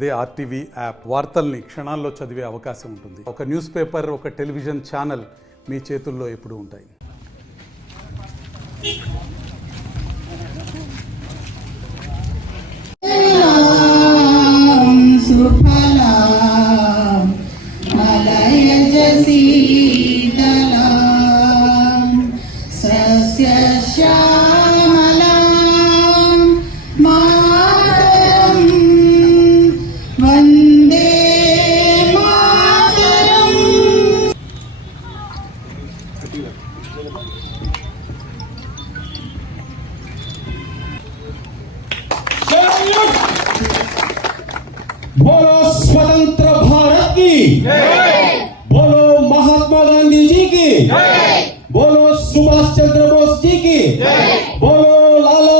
అదే RTV app వార్తల్ని క్షణాల్లో చదివే అవకాశం ఉంటుంది. ఒక న్యూస్ పేపర్, ఒక టెలివిజన్ ఛానల్ మీ చేతుల్లో ఎప్పుడూ ఉంటాయి. बोलो स्वतंत्र भारत की, बोलो महात्मा गांधी जी की, बोलो सुभाष चंद्र बोस जी की, बोलो लाला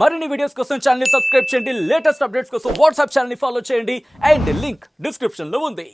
మరిన్ని వీడియోస్ కోసం ఛానల్ ని సబ్స్క్రైబ్ చేయండి. లేటెస్ట్ అప్డేట్స్ కోసం వాట్సాప్ ఛానల్ ని ఫాలో చేయండి. అండ్ లింక్ డిస్క్రిప్షన్ లో ఉంది.